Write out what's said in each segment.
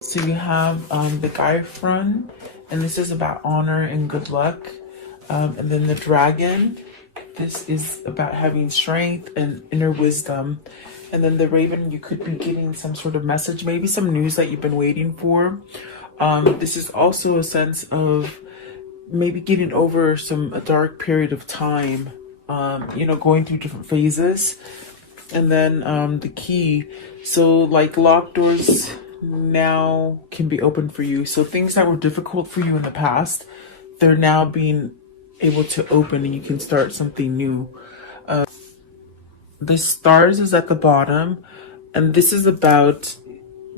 So you have the guy front, and this is about honor and good luck. And then the dragon, this is about having strength and inner wisdom. And then the raven, you could be getting some sort of message, maybe some news that you've been waiting for. This is also a sense of maybe getting over a dark period of time, going through different phases. And then the key, so like locked doors now can be open for you. So things that were difficult for you in the past, they're now being able to open and you can start something new. The stars is at the bottom, and this is about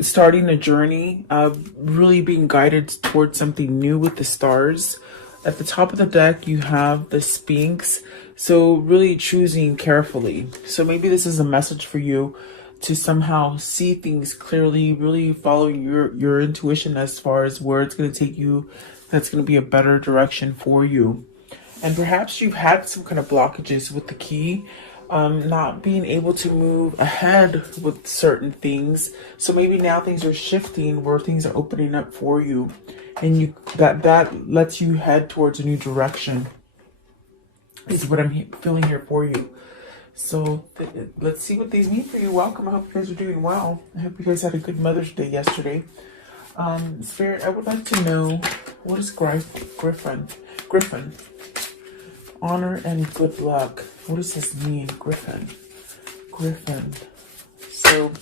starting a journey, really being guided towards something new with the stars. At the top of the deck, you have the Sphinx, so really choosing carefully. So maybe this is a message for you to somehow see things clearly, really following your intuition as far as where it's going to take you. That's going to be a better direction for you. And perhaps you've had some kind of blockages with the key, not being able to move ahead with certain things. So maybe now things are shifting where things are opening up for you, and that lets you head towards a new direction is what I'm feeling here for you. So let's see what these mean for you. Welcome. I hope you guys are doing well. I hope you guys had a good Mother's Day yesterday. Spirit, I would like to know, what is Griffin? Honor and good luck. What does this mean, Griffin? So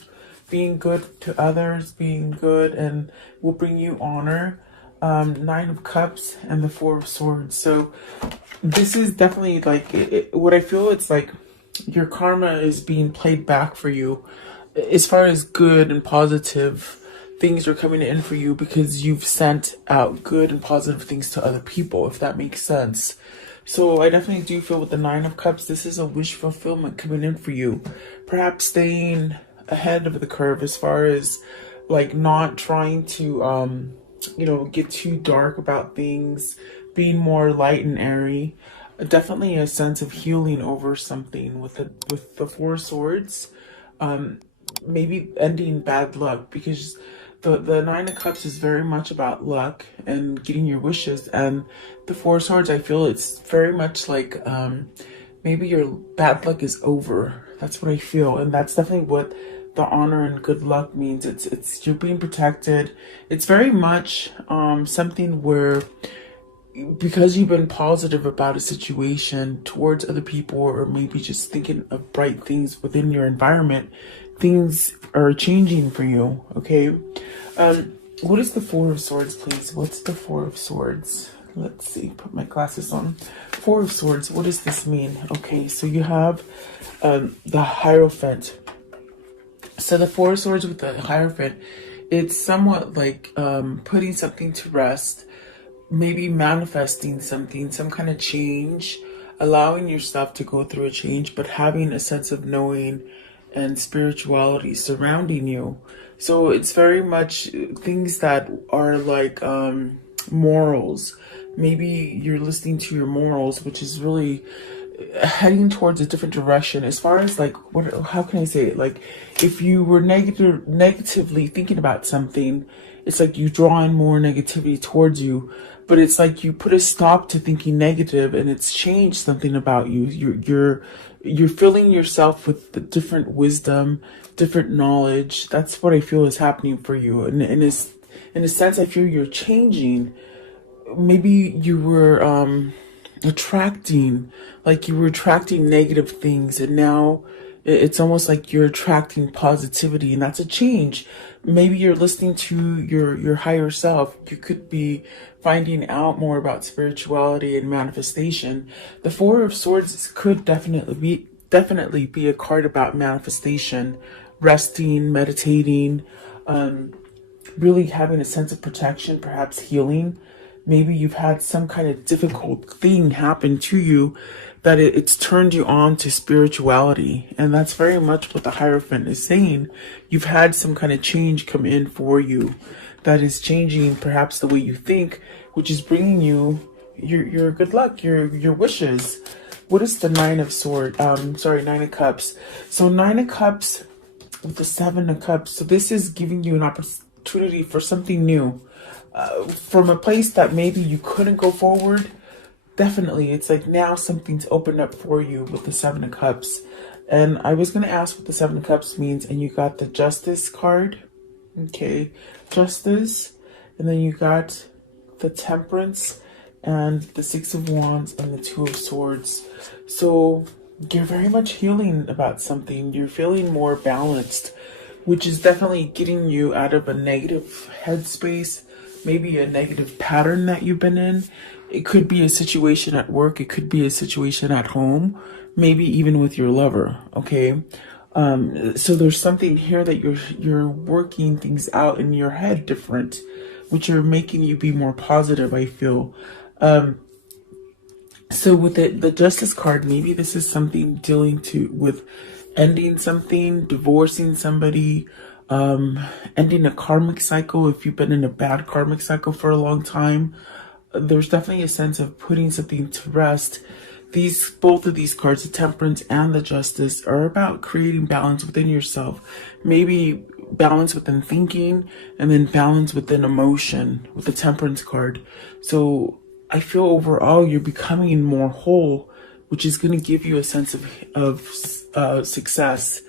being good to others, being good, and will bring you honor. Nine of Cups and the Four of Swords. So this is definitely like what I feel. It's like your karma is being played back for you as far as good and positive things are coming in for you, because you've sent out good and positive things to other people, if that makes sense. So I definitely do feel with the Nine of Cups, this is a wish fulfillment coming in for you. Perhaps staying ahead of the curve as far as like not trying to, get too dark about things, being more light and airy. Definitely a sense of healing over something with the Four of Swords. Maybe ending bad luck, because the Nine of Cups is very much about luck and getting your wishes, and the Four of Swords, I feel it's very much like maybe your bad luck is over. That's what I feel, and that's definitely what the honor and good luck means. It's you're being protected. It's very much something where, because you've been positive about a situation towards other people, or maybe just thinking of bright things within your environment, things are changing for you. Okay. What is the Four of Swords, please? What's the Four of Swords? Let's see, put my glasses on. Four of Swords, what does this mean? Okay, so you have the Hierophant. So the Four of Swords with the Hierophant, it's somewhat like putting something to rest, maybe manifesting something, some kind of change, allowing yourself to go through a change, but having a sense of knowing and spirituality surrounding you. So it's very much things that are like morals. Maybe you're listening to your morals, which is really heading towards a different direction as far as like, how can I say it? Like if you were negatively thinking about something, it's like you draw in more negativity towards you, but it's like you put a stop to thinking negative, and it's changed something about you. You're filling yourself with the different wisdom, different knowledge. That's what I feel is happening for you. And in a sense, I feel you're changing. Maybe you were attracting negative things, and now it's almost like you're attracting positivity, and that's a change. Maybe you're listening to your higher self. You could be finding out more about spirituality and manifestation. The Four of Swords could definitely be a card about manifestation, resting, meditating, really having a sense of protection, perhaps healing. Maybe you've had some kind of difficult thing happen to you that it's turned you on to spirituality. And that's very much what the Hierophant is saying. You've had some kind of change come in for you that is changing perhaps the way you think, which is bringing you your good luck, your wishes. What is the Nine of Cups? So Nine of Cups with the Seven of Cups. So this is giving you an opportunity opportunity for something new, from a place that maybe you couldn't go forward. Definitely, it's like now something's opened up for you with the Seven of Cups. And I was going to ask what the Seven of Cups means, and you got the Justice card. Okay, Justice. And then you got the Temperance and the Six of Wands and the Two of Swords. So you're very much healing about something. You're feeling more balanced, which is definitely getting you out of a negative headspace, maybe a negative pattern that you've been in. It could be a situation at work. It could be a situation at home, maybe even with your lover. Okay. So there's something here that you're working things out in your head different, which are making you be more positive, I feel. So with the Justice card, maybe this is something dealing with ending something, divorcing somebody, ending a karmic cycle. If you've been in a bad karmic cycle for a long time, there's definitely a sense of putting something to rest. Both of these cards, the Temperance and the Justice, are about creating balance within yourself. Maybe balance within thinking, and then balance within emotion with the Temperance card. So I feel overall you're becoming more whole, which is going to give you a sense of success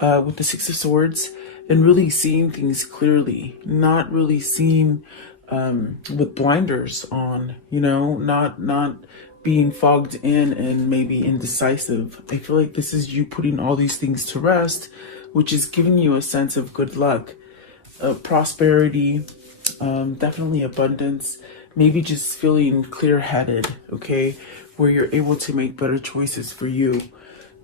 with the Six of Swords, and really seeing things clearly, not really seeing with blinders on, not being fogged in and maybe indecisive. I feel like this is you putting all these things to rest, which is giving you a sense of good luck, prosperity, definitely abundance, maybe just feeling clear-headed, okay, where you're able to make better choices for you,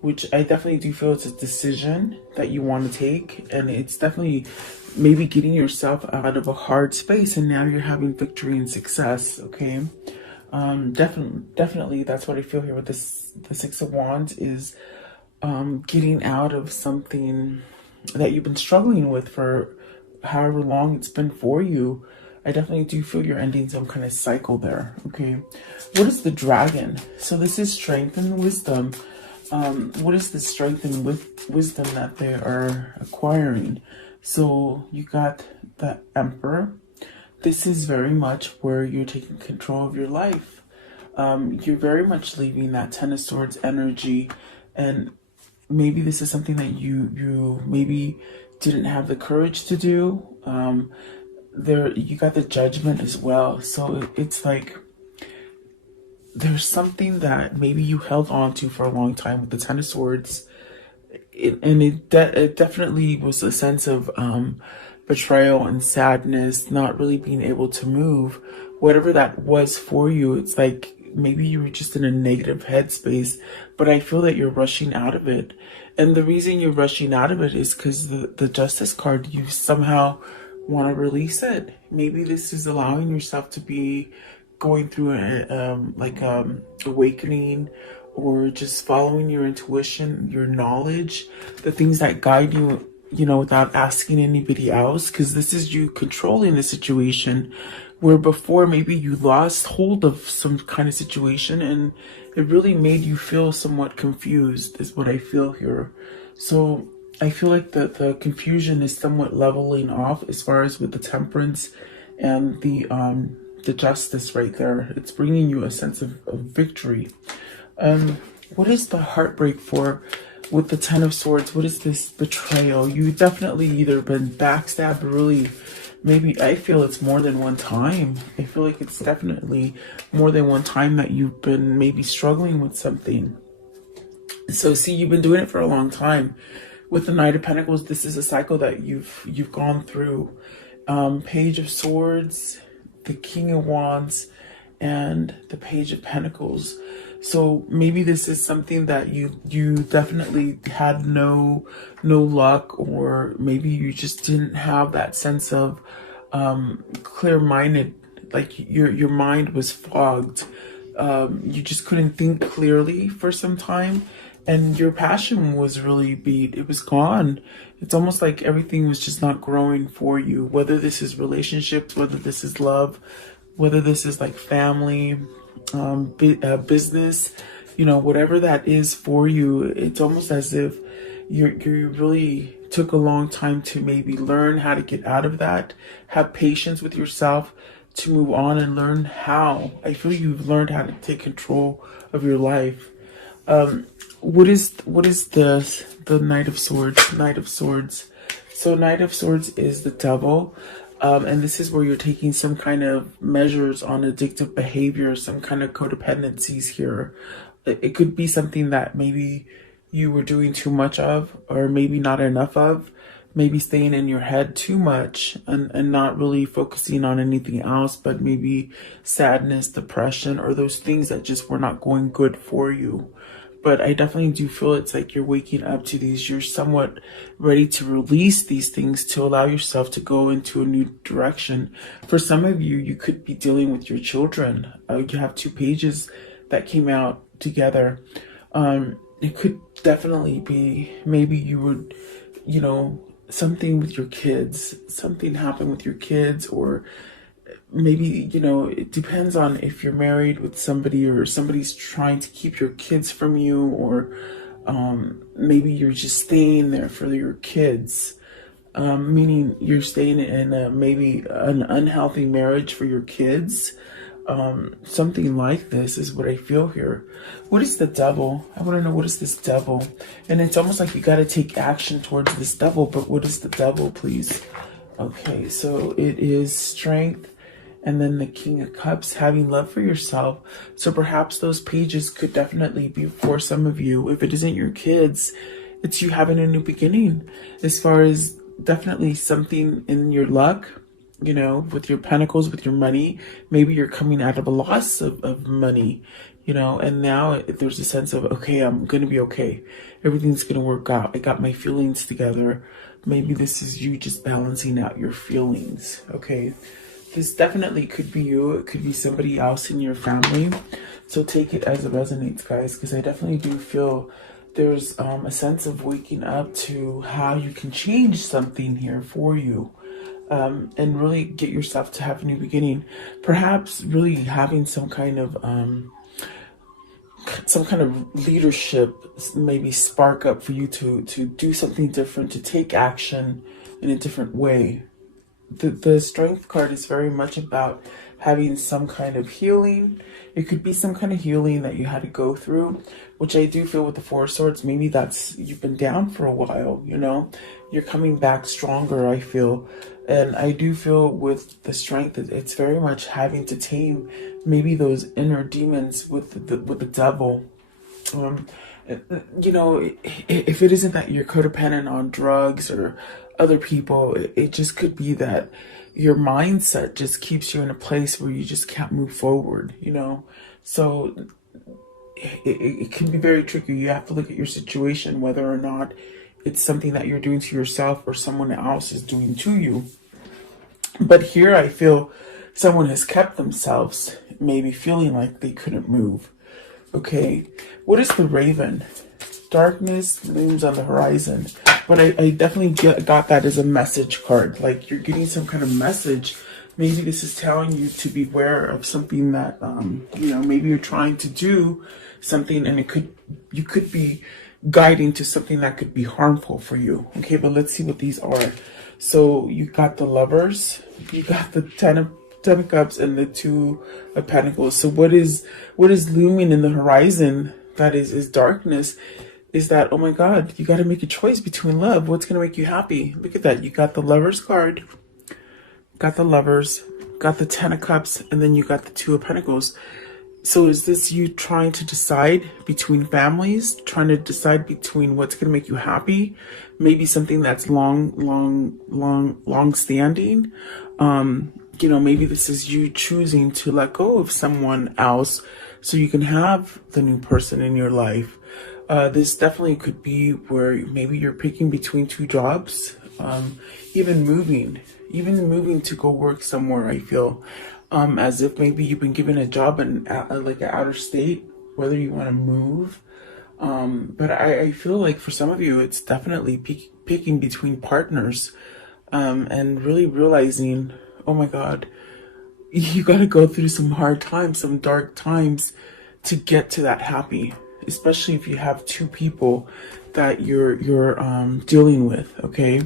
which I definitely do feel it's a decision that you want to take, and it's definitely maybe getting yourself out of a hard space, and now you're having victory and success, okay? Definitely that's what I feel here with the Six of Wands is getting out of something that you've been struggling with for however long it's been for you. I definitely do feel you're ending some kind of cycle there, okay? What is the Dragon? So this is strength and wisdom. What is the strength and wisdom that they are acquiring? So you got the Emperor. This is very much where you're taking control of your life. You're very much leaving that Ten of Swords energy, and maybe this is something that you maybe didn't have the courage to do. You got the Judgment as well. So it's like there's something that maybe you held on to for a long time with the Ten of Swords. It definitely was a sense of betrayal and sadness, not really being able to move. Whatever that was for you, it's like maybe you were just in a negative headspace, but I feel that you're rushing out of it. And the reason you're rushing out of it is because the Justice card, you somehow want to release it. Maybe this is allowing yourself to be going through awakening, or just following your intuition, your knowledge, the things that guide you, without asking anybody else, because this is you controlling the situation, where before maybe you lost hold of some kind of situation and it really made you feel somewhat confused, is what I feel here. So I feel like the confusion is somewhat leveling off as far as with the Temperance and the Justice right there. It's bringing you a sense of victory. What is the heartbreak for with the Ten of Swords? What is this betrayal? You definitely either been backstabbed, really, maybe I feel it's more than one time. I feel like it's definitely more than one time that you've been maybe struggling with something. So see, you've been doing it for a long time. With the Knight of Pentacles, this is a cycle that you've gone through. Page of Swords, the King of Wands, and the Page of Pentacles. So maybe this is something that you definitely had no luck, or maybe you just didn't have that sense of clear-minded, like your mind was fogged. You just couldn't think clearly for some time, and your passion was really beat. It was gone. It's almost like everything was just not growing for you, whether this is relationships, whether this is love, whether this is like family, business, whatever that is for you. It's almost as if you really took a long time to maybe learn how to get out of that, have patience with yourself to move on and learn how. I feel you've learned how to take control of your life. What is the Knight of Swords? Knight of Swords. So Knight of Swords is the devil. And this is where you're taking some kind of measures on addictive behavior, some kind of codependencies here. It could be something that maybe you were doing too much of, or maybe not enough of, maybe staying in your head too much and not really focusing on anything else, but maybe sadness, depression, or those things that just were not going good for you. But I definitely do feel it's like you're waking up to these. You're somewhat ready to release these things to allow yourself to go into a new direction. For some of you, you could be dealing with your children. You have two pages that came out together. It could definitely be maybe you would, something with your kids, something happened with your kids, or maybe, it depends on if you're married with somebody or somebody's trying to keep your kids from you, or maybe you're just staying there for your kids, meaning you're staying in maybe an unhealthy marriage for your kids. Something like this is what I feel here. What is the devil? I want to know, what is this devil? And it's almost like you got to take action towards this devil, but what is the devil, please? Okay, so it is strength, and then the King of Cups, having love for yourself. So perhaps those pages could definitely be for some of you. If it isn't your kids, it's you having a new beginning. As far as definitely something in your luck, with your pentacles, with your money. Maybe you're coming out of a loss of money, and now there's a sense of, okay, I'm going to be okay. Everything's going to work out. I got my feelings together. Maybe this is you just balancing out your feelings, okay? This definitely could be you. It could be somebody else in your family. So take it as it resonates, guys, because I definitely do feel there's a sense of waking up to how you can change something here for you. And really get yourself to have a new beginning. Perhaps really having some kind of leadership maybe spark up for you to do something different, to take action in a different way. The Strength card is very much about having some kind of healing. It could be some kind of healing that you had to go through, which I do feel with the Four of Swords. Maybe that's, you've been down for a while, you're coming back stronger, I feel. And I do feel with the Strength, it's very much having to tame maybe those inner demons with the devil. If it isn't that you're codependent on drugs or other people, it just could be that your mindset just keeps you in a place where you just can't move forward, So it can be very tricky. You have to look at your situation, whether or not it's something that you're doing to yourself or someone else is doing to you. But here I feel someone has kept themselves maybe feeling like they couldn't move. Okay, what is the Raven? Darkness looms on the horizon. But I definitely got that as a message card. Like you're getting some kind of message. Maybe this is telling you to beware of something that, maybe you're trying to do something, and you could be guiding to something that could be harmful for you. Okay, but let's see what these are. So you got the Lovers, you got the Ten of Cups, and the Two of Pentacles. So what is looming in the horizon that is darkness is that, oh my God, you got to make a choice between love. What's going to make you happy? Look at that. You got the Lovers card, got the Lovers, got the Ten of Cups, and then you got the Two of Pentacles. So is this you trying to decide between families, trying to decide between what's going to make you happy? Maybe something that's long standing. Maybe this is you choosing to let go of someone else so you can have the new person in your life. This definitely could be where maybe you're picking between two jobs, even moving to go work somewhere, I feel. As if maybe you've been given a job in like an outer state, whether you want to move. But I feel like for some of you, it's definitely picking between partners, and really realizing, oh my God, you got to go through some hard times, some dark times to get to that happy, especially if you have two people that you're dealing with, okay?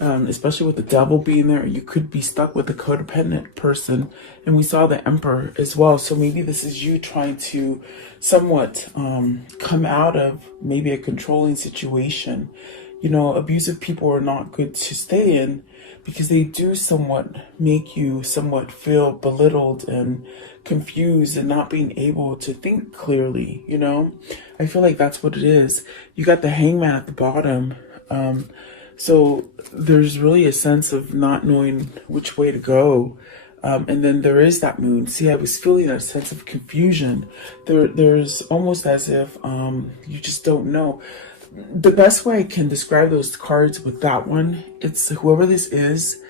Especially with the devil being there, you could be stuck with a codependent person. And we saw the Emperor as well. So maybe this is you trying to somewhat come out of maybe a controlling situation. You know, abusive people are not good to stay in because they do somewhat make you somewhat feel belittled and confused and not being able to think clearly, you know? I feel like that's what it is. You got the Hangman at the bottom. So there's really a sense of not knowing which way to go. And then there is that moon. See, I was feeling that sense of confusion. There's almost as if you just don't know. The best way I can describe those cards with that one, it's whoever this is,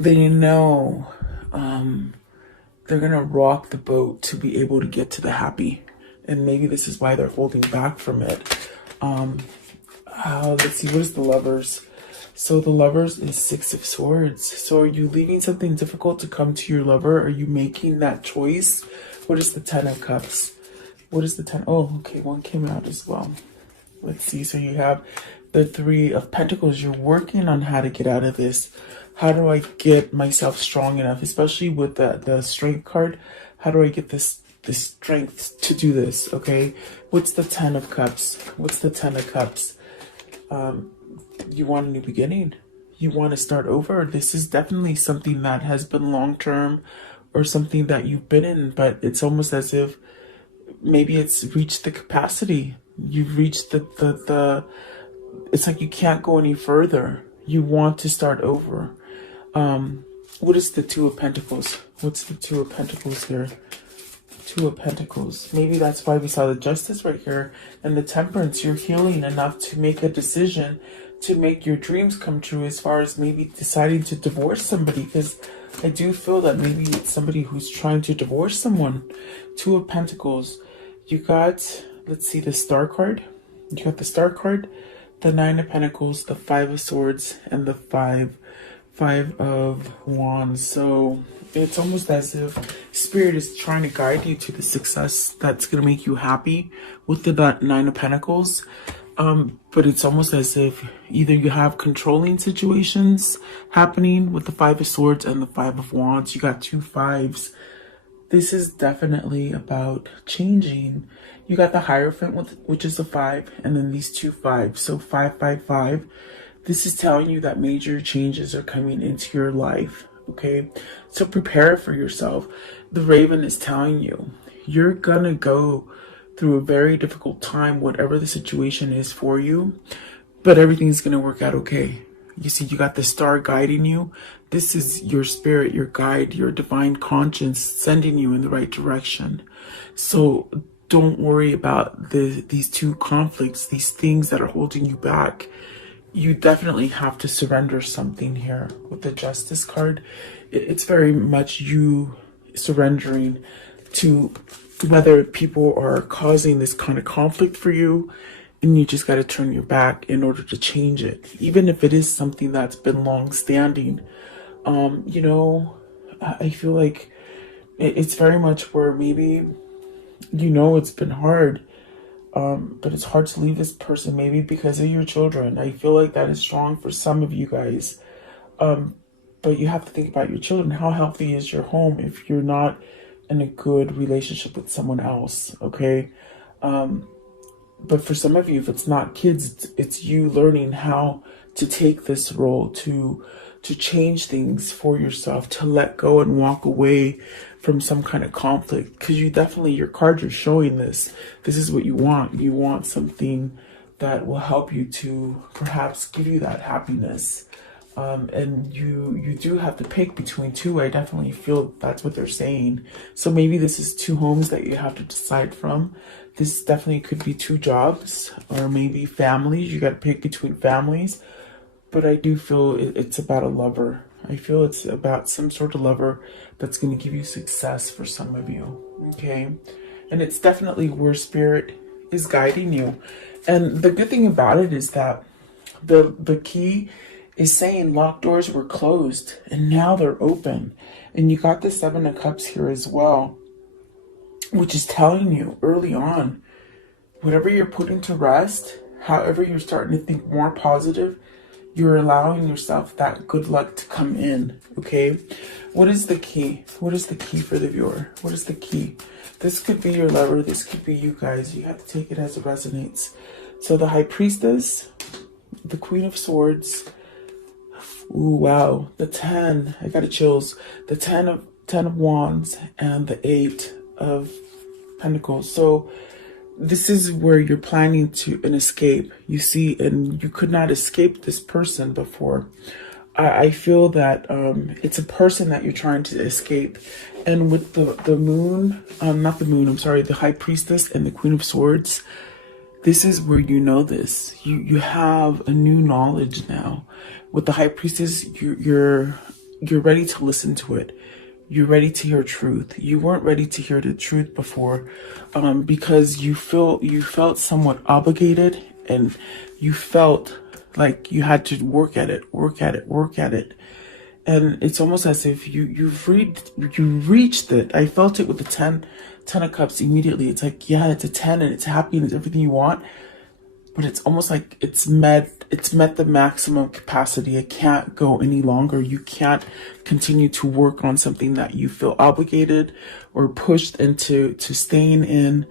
they know they're going to rock the boat to be able to get to the happy. And maybe this is why they're holding back from it. Let's see, what is the Lovers? So the Lovers is Six of Swords. So are you leaving something difficult to come to your lover? Are you making that choice? What is the Ten of Cups? What is the 10? Oh, okay, one came out as well. Let's see. So you have the Three of Pentacles. You're working on how to get out of this. How do I get myself strong enough? Especially with the Strength card. How do I get the strength to do this? Okay. What's the Ten of Cups? What's the Ten of Cups? You want a new beginning. You want to start over. This is definitely something that has been long-term or something that you've been in, but it's almost as if maybe it's reached the capacity. You've reached the it's like you can't go any further. You want to start over. What is the Two of Pentacles? What's the Two of Pentacles here? Two of Pentacles. Maybe that's why we saw the Justice right here and the Temperance. You're healing enough to make a decision to make your dreams come true, as far as maybe deciding to divorce somebody, because I do feel that maybe it's somebody who's trying to divorce someone. Two of Pentacles. You got, let's see, the Star card. You got the Star card, the Nine of Pentacles, the Five of Swords, and the Five of Wands. So it's almost as if Spirit is trying to guide you to the success that's going to make you happy with the Nine of Pentacles. But it's almost as if either you have controlling situations happening with the Five of Swords and the Five of Wands. You got two fives. This is definitely about changing. You got the Hierophant, which is a 5, and then these two fives. So 555. This is telling you that major changes are coming into your life. Okay, so prepare for yourself. The Raven is telling you you're gonna go through a very difficult time, whatever the situation is for you, but everything's gonna work out okay. You see, you got the Star guiding you. This is your spirit, your guide, your divine conscience sending you in the right direction. So don't worry about these two conflicts, these things that are holding you back. You definitely have to surrender something here. With the Justice card, it's very much you surrendering to whether people are causing this kind of conflict for you, and you just got to turn your back in order to change it. Even if it is something that's been long standing. You know, I feel like it's very much where maybe, you know, it's been hard. But it's hard to leave this person, maybe because of your children. I feel like that is strong for some of you guys. But you have to think about your children. How healthy is your home if you're not in a good relationship with someone else, okay? But for some of you, if it's not kids, it's you learning how to take this role, to change things for yourself, to let go and walk away from some kind of conflict. Because you definitely, your cards are showing this. This is what you want. You want something that will help you to perhaps give you that happiness. And you do have to pick between two. I definitely feel that's what they're saying. So maybe this is two homes that you have to decide from. This definitely could be two jobs, or maybe families. You got to pick between families. But I do feel it's about a lover. I feel it's about some sort of lover that's going to give you success for some of you. Okay. And it's definitely where Spirit is guiding you. And the good thing about it is that the key is saying locked doors were closed and now they're open. And you got the Seven of Cups here as well, which is telling you early on, whatever you're putting to rest, however you're starting to think more positive, you're allowing yourself that good luck to come in, okay? What is the key? What is the key for the viewer? What is the key? This could be your lover. This could be you guys. You have to take it as it resonates. So the High Priestess, the Queen of Swords. Ooh, wow. The 10. I got chills. The 10 of Wands and the 8 of Pentacles. So this is where you're planning to an escape, you see, and you could not escape this person before. I feel that it's a person that you're trying to escape. And with the moon, not the moon, I'm sorry, the High Priestess and the Queen of Swords, this is where you know this. You have a new knowledge now. With the High Priestess, you're ready to listen to it. You're ready to hear truth. You weren't ready to hear the truth before, because you felt somewhat obligated, and you felt like you had to work at it. And it's almost as if you reached it. I felt it with the 10 of Cups immediately. It's like, yeah, it's a 10 and it's happy and it's everything you want. But it's almost like it's met the maximum capacity. It can't go any longer. You can't continue to work on something that you feel obligated or pushed into staying in,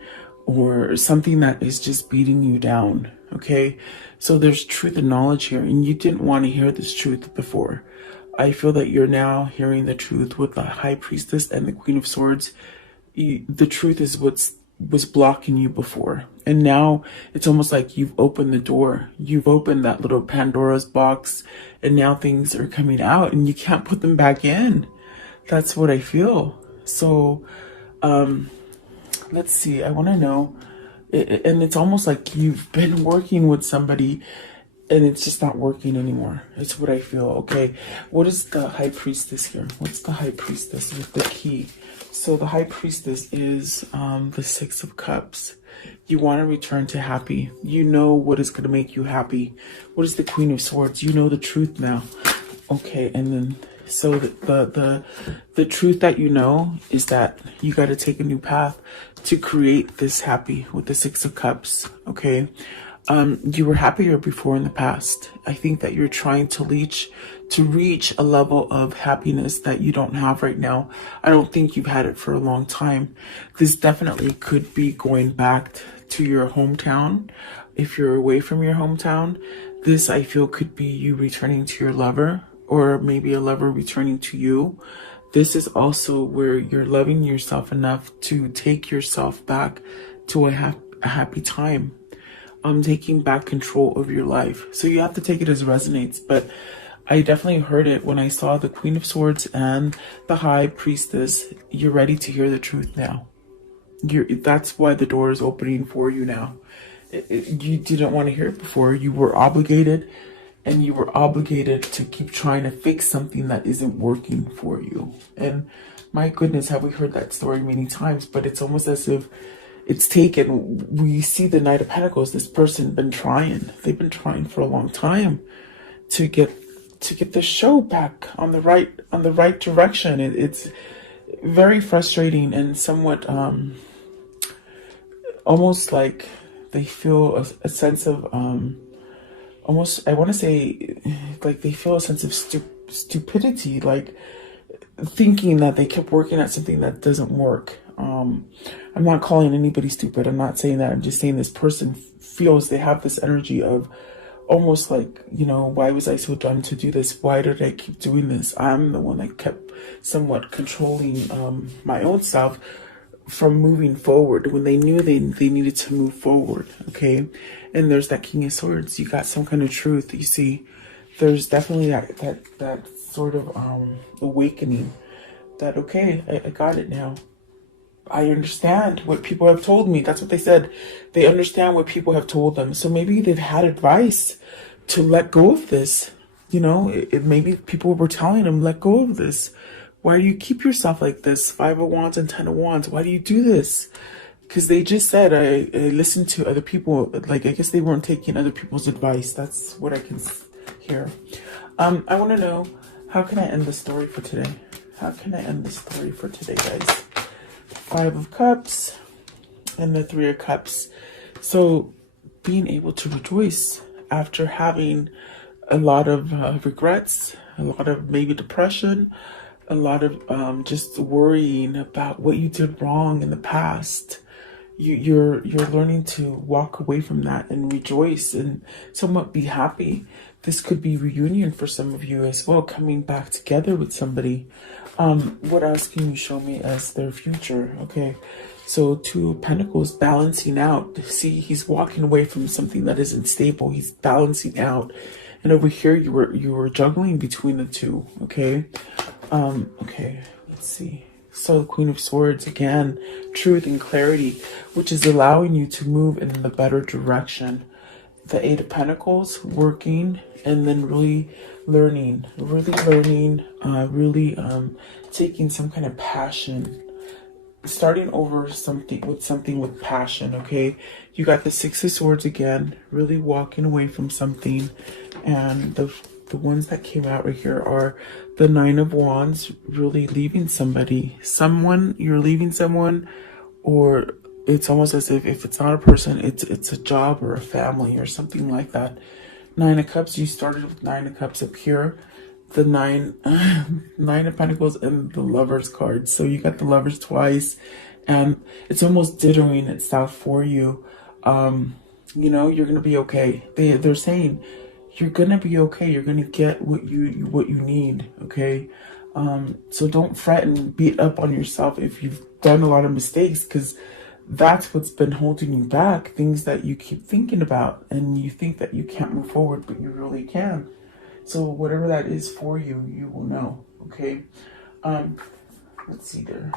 or something that is just beating you down. Okay, so there's truth and knowledge here, and you didn't want to hear this truth before. I feel that you're now hearing the truth with the High Priestess and the Queen of Swords. The truth is was blocking you before, and now it's almost like you've opened the door. You've opened that little Pandora's box, and now things are coming out and you can't put them back in. That's what I feel. So let's see, I want to know, and it's almost like you've been working with somebody and it's just not working anymore. It's what I feel. Okay, what is the High Priestess here? What's the High Priestess with the key? So the High Priestess is the 6 of Cups. You want to return to happy. You know what is going to make you happy. What is the Queen of Swords? You know the truth now. Okay, and then so the truth that you know is that you got to take a new path to create this happy with the 6 of Cups. Okay, you were happier before in the past. I think that you're trying to reach a level of happiness that you don't have right now. I don't think you've had it for a long time. This definitely could be going back to your hometown. If you're away from your hometown, this I feel could be you returning to your lover, or maybe a lover returning to you. This is also where you're loving yourself enough to take yourself back to a happy time. Taking back control of your life. So you have to take it as it resonates, but I definitely heard it when I saw the Queen of Swords and the High Priestess. You're ready to hear the truth now. That's why the door is opening for you now. You didn't want to hear it before. You were obligated, and you were obligated to keep trying to fix something that isn't working for you. And my goodness, have we heard that story many times, but it's almost as if it's taken. We see the Knight of Pentacles. This person been trying. They've been trying for a long time to get the show back on the right direction. It's very frustrating and somewhat almost like they feel a sense of almost, I want to say, like they feel a sense of stupidity, like thinking that they kept working at something that doesn't work. I'm not calling anybody stupid. I'm not saying that. I'm just saying this person feels they have this energy of almost like, you know, why was I so dumb to do this? Why did I keep doing this? I'm the one that kept somewhat controlling my own self from moving forward when they knew they needed to move forward. Okay, and there's that King of Swords. You got some kind of truth. You see, there's definitely that sort of awakening that, okay, I got it now. I understand what people have told me. That's what they said. They understand what people have told them. So maybe they've had advice to let go of this. You know, maybe people were telling them, let go of this. Why do you keep yourself like this? 5 of Wands and 10 of Wands. Why do you do this? Because they just said, I listened to other people. Like, I guess they weren't taking other people's advice. That's what I can hear. I want to know, how can I end the story for today? How can I end the story for today, guys? 5 of Cups and the 3 of Cups. So being able to rejoice after having a lot of regrets, a lot of maybe depression, a lot of just worrying about what you did wrong in the past. You're learning to walk away from that and rejoice and somewhat be happy. This could be reunion for some of you as well, coming back together with somebody. What else can you show me as their future? Okay, so Two of Pentacles, balancing out. See, he's walking away from something that isn't stable. He's balancing out, and over here you were juggling between the two. Okay, okay. Let's see. So the Queen of Swords again, truth and clarity, which is allowing you to move in the better direction. The Eight of Pentacles, working, and then really learning, taking some kind of passion, starting over something with passion. Okay, you got the Six of Swords again, really walking away from something, and the ones that came out right here are the Nine of Wands, really leaving somebody, you're leaving someone, or it's almost as if it's not a person, it's a job or a family or something like that. Nine of Cups, you started with Nine of Cups up here, the nine of Pentacles, and the Lovers card. So you got the Lovers twice, and it's almost dithering itself for you. You know, you're gonna be okay. They're saying you're gonna be okay. You're gonna get what you need. Okay, so don't fret and beat up on yourself if you've done a lot of mistakes, because that's what's been holding you back. Things that you keep thinking about, and you think that you can't move forward, but you really can. So whatever that is for you, you will know. Okay. Let's see there.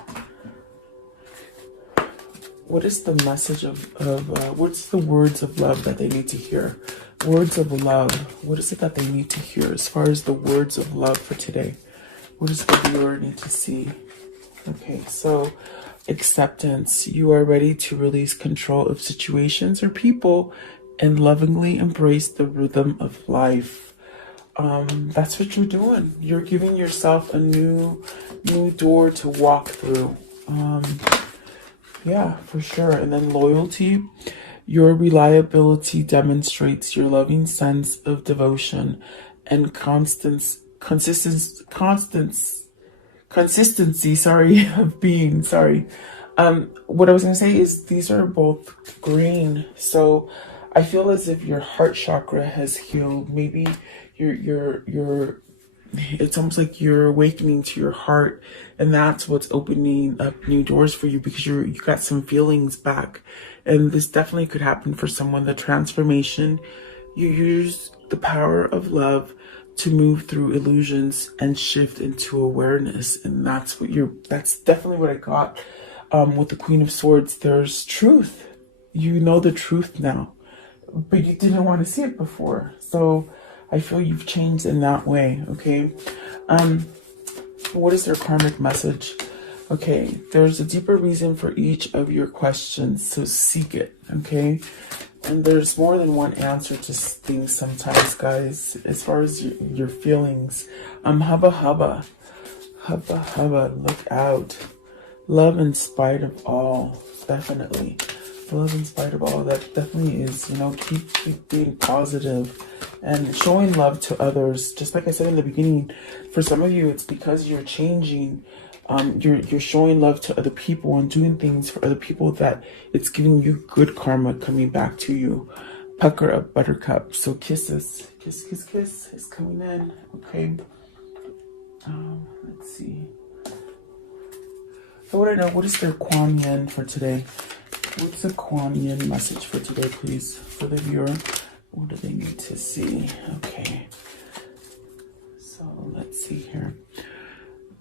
What is the message of what's the words of love that they need to hear? Words of love. What is it that they need to hear as far as the words of love for today? What does the viewer need to see? Okay, so acceptance. You are ready to release control of situations or people and lovingly embrace the rhythm of life. That's what you're doing. You're giving yourself a new door to walk through. Yeah, for sure. And then loyalty. Your reliability demonstrates your loving sense of devotion and consistency, of being. What I was going to say is these are both green. So I feel as if your heart chakra has healed. Maybe it's almost like you're awakening to your heart, and that's what's opening up new doors for you, because you got some feelings back. And this definitely could happen for someone. The transformation, you use the power of love to move through illusions and shift into awareness. And that's definitely what I got with the Queen of Swords. There's truth. You know the truth now, but you didn't want to see it before. So I feel you've changed in that way. Okay. What is their karmic message? Okay, there's a deeper reason for each of your questions, so seek it. Okay, and there's more than one answer to things sometimes, guys. As far as your feelings, hubba, look out. Love in spite of all, definitely. Love in spite of all, that definitely is, keep being positive and showing love to others. Just like I said in the beginning, for some of you, it's because you're changing. You're showing love to other people and doing things for other people that it's giving you good karma coming back to you. Pucker up, buttercup. So kisses. Kiss is coming in. Okay. Let's see. So what is their Kuan Yin for today? What's the Kuan Yin message for today, please? For the viewer, what do they need to see? Okay. So let's see here.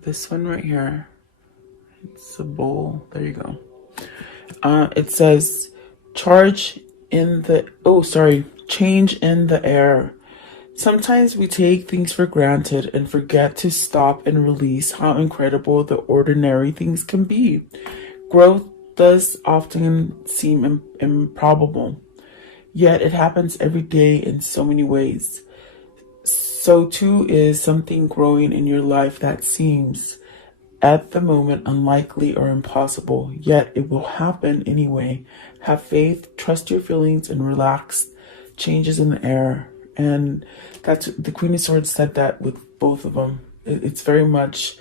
This one right here, it's a bowl. There you go. It says, change in the air. Sometimes we take things for granted and forget to stop and release how incredible the ordinary things can be. Growth does often seem improbable, yet it happens every day in so many ways. So too is something growing in your life that seems at the moment unlikely or impossible, yet it will happen anyway. Have faith, trust your feelings, and relax. Changes in the air. And that's the Queen of Swords said that with both of them. It's very much